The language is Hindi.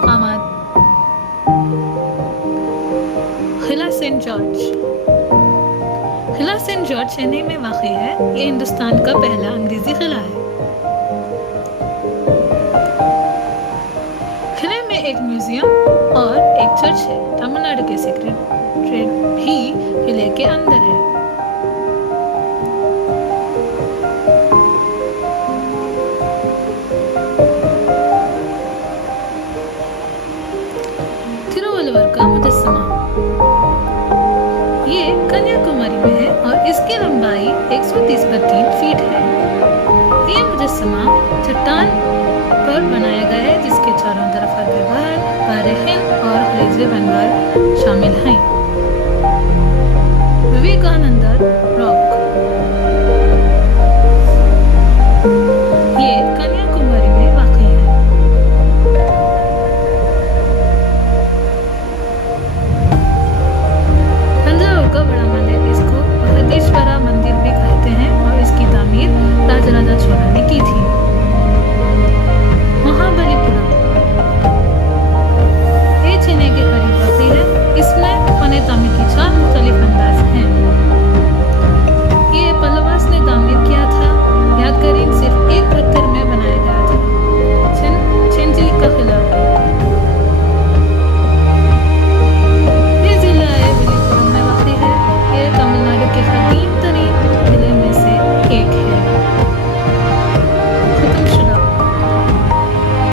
मकामात। किला सेंट जॉर्ज। किला सेंट जॉर्ज चेन्नई में वाक़ है। ये हिंदुस्तान का पहला अंग्रेज़ी किला है। किले में एक म्यूजियम और एक चर्च है। तमिलनाडु के सेक्रेटरीट भी किले के अंदर है। तिरुवल्लुवर का मुजस्समा। ये कन्याकुमारी में है और इसकी लंबाई 130 पर 3 फीट है। ये मुजस्समा चट्टान पर बनाया गया है जिसके चारों तरफ अरब बहर, बाहर हिंद और खलीज बंगाल शामिल हैं। विवेकानंद